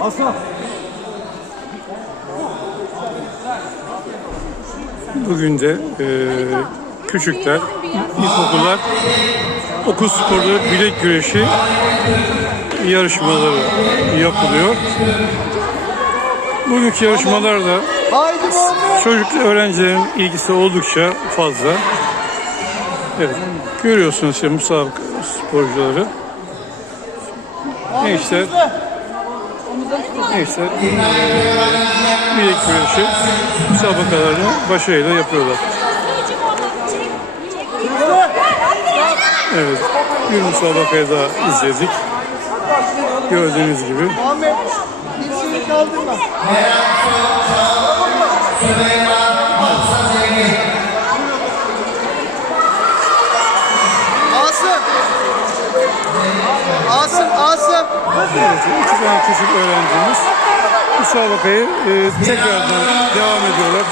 Aslan. Bugün de e, küçükler, ilkokullar, okul sporları, bilek güreşi yarışmaları yapılıyor. Bugünkü yarışmalarda çocuk öğrencilerin ilgisi oldukça fazla. Evet, görüyorsunuz işte müsabaka sporcuları. Gençler, gençler eee, bilek güreşi müsabakalarını başarıyla yapıyorlar. Evet, bir müsabakayı daha izledik. Gördüğünüz gibi. Asım. Asım, Asım. Evet, iki tane öğrencimiz müsabakayı e, tekrardan devam ediyorlar.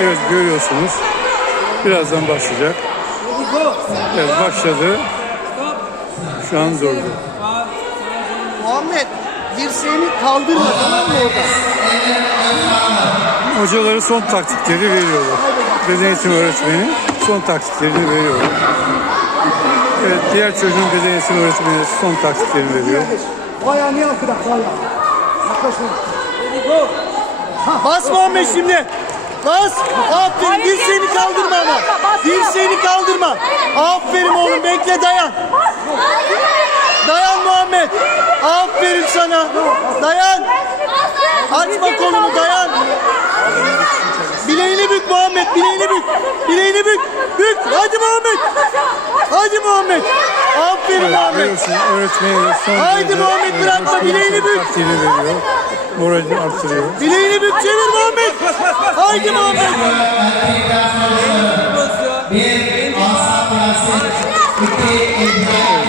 Evet görüyorsunuz. Birazdan başlayacak. Evet başladı. Şu an durdu. Muhammed. Dirseğini kaldırma tamam mı orada? Hocaları son taktikleri veriyorlar. Beden eğitimi öğretmeni son taktiklerini veriyorlar. Evet, diğer çocuğun beden eğitimi öğretmeni son taktiklerini veriyor. Bas Muhammed şimdi. Bas. Aferin. Dirseğini kaldırma ama. Dirseğini kaldırma. Aferin oğlum. Bekle dayan. Dayan Muhammed. Aferin sana. Dayan. Açma kolunu dayan. Bileğini bük Muhammed. Bileğini bük. Bileğini bük. Bük. Hadi Muhammed. Hadi Muhammed. Aferin Evet, Muhammed. görüyorsun öğretmeni son Haydi Muhammed, bırakma, bileğini bir bük. Moralini artırıyor. Bileğini bük çevir Muhammed. Haydi Muhammed.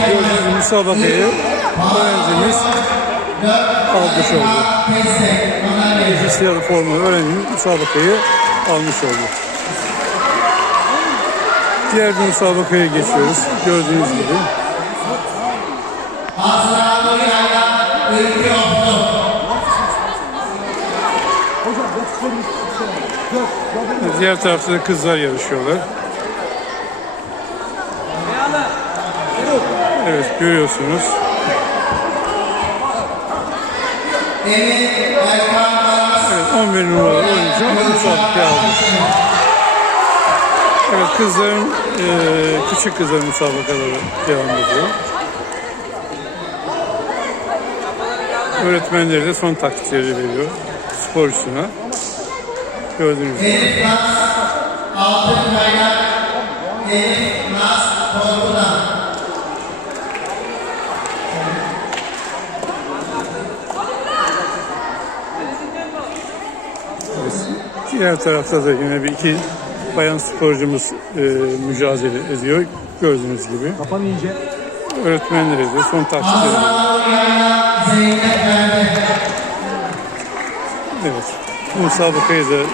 Gördüğünüz müsabakayı öğrencimiz almış oldu. Bilgisayar formu öğrencimiz müsabakayı almış oldu. Diğer bir müsabakaya geçiyoruz. Gördüğünüz gibi. Diğer tarafta da kızlar yarışıyorlar. Evet görüyorsunuz. Evet 11 numaralı oyuncu müsabakaya almış. Evet kızların eee, küçük kızların müsabakaları devam ediyor. Öğretmenleri de son taktikleri veriyor sporcusuna. Gördüğünüz gibi. Diğer tarafta da yine bir iki bayan sporcumuz e, mücadele ediyor. Gördüğünüz gibi. Kapan iyice. Öğretmenleri de son taktikleri. Evet. Bu müsabakayı da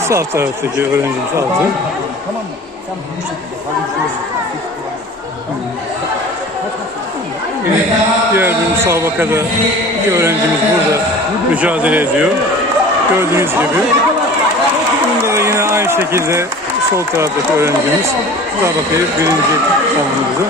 sağ taraftaki öğrencimiz aldı. Tamam mı? Sen bu şekilde. Yine diğer bir müsabakada iki öğrencimiz burada mücadele ediyor. Gördüğünüz gibi. Aynı şekilde sol taraftaki öğrencimiz müsabakayı birinci tamamladı.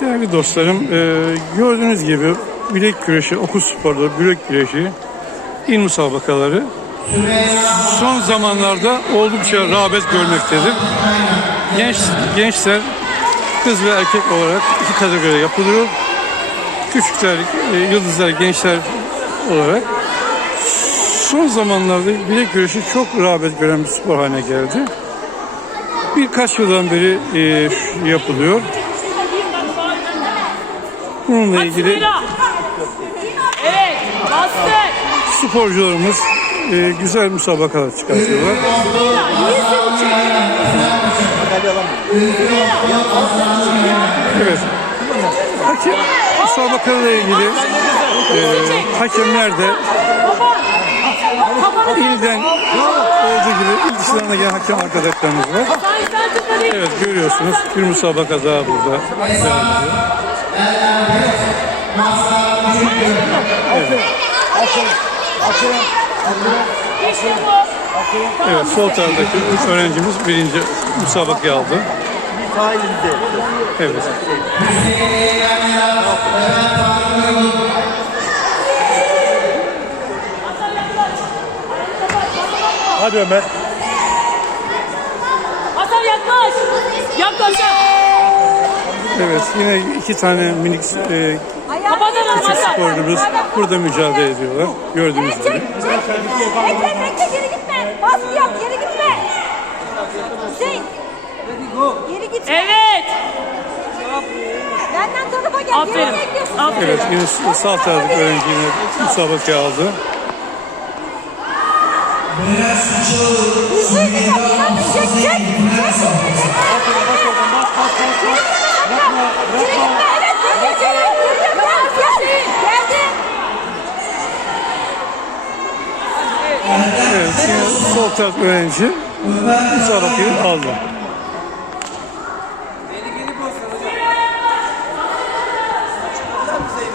Değerli dostlarım, e, gördüğünüz gibi bilek güreşi, okul sporları, bilek güreşi, il müsabakaları son zamanlarda oldukça rağbet görmektedir. Genç, gençler kız ve erkek olarak iki kategoride yapılıyor. Küçükler, e, yıldızlar, gençler olarak. Son zamanlarda bilek güreşi çok rağbet gören bir spor haline geldi. Birkaç yıldan beri e, yapılıyor. Bununla ilgili sporcularımız e, güzel müsabakalar çıkartıyorlar. Evet. Hakem, müsabakalarla ilgili e, hakemler de ilden olduğu gibi il dışlarına gelen hakem arkadaşlarımız var. Evet görüyorsunuz bir müsabaka daha burada. Bu. Evet sol taraftaki öğrencimiz birinci müsabakayı aldı. Failinde. Evet. Hadi Ömer. Hasan yaklaş. Yaklaş. Evet yine iki tane minik e, küçük sporcumuz burada mücadele ediyorlar. Gördüğünüz Çek, gibi. çek. Bekle, geri gitme. Baskı yap, geri gitme. Hüseyin. Geri gitme. Evet. Benden tarafa gel. Aferin. Geri bekliyorsun. Evet Aferin. yine sağ taraftaki öğrenci yine müsabakayı aldı. Hızlı git. Yanlış çek, çek. Çek. Geri gitme. Evet, geri gitme. Geri gitme. Geldi. Evet yine sol taraf öğrenci müsabakayı aldı.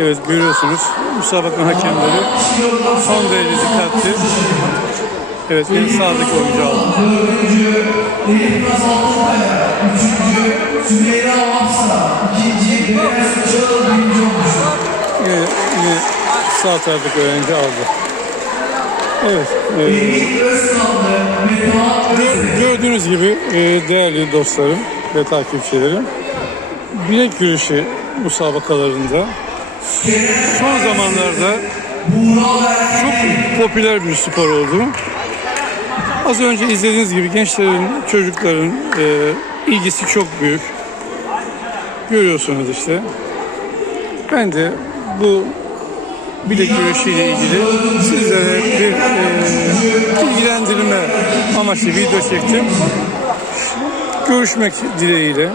Evet görüyorsunuz müsabakanın hakemleri son derece dikkatli. Evet yine sağdaki oyuncu aldı. Yine, yine sağ taraftaki öğrenci aldı. Evet. e, gö- gördüğünüz gibi e, değerli dostlarım ve takipçilerim bilek yürüyüşü musabakalarında son zamanlarda çok popüler bir spor oldu. Az önce izlediğiniz gibi gençlerin, çocukların e, ilgisi çok büyük. Görüyorsunuz işte. Ben de bu bilek güreşiyle ilgili sizlere bir e, bilgilendirme amaçlı video çektim. Görüşmek dileğiyle.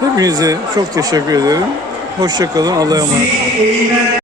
Hepinize çok teşekkür ederim. Hoşçakalın. Allah'a emanet.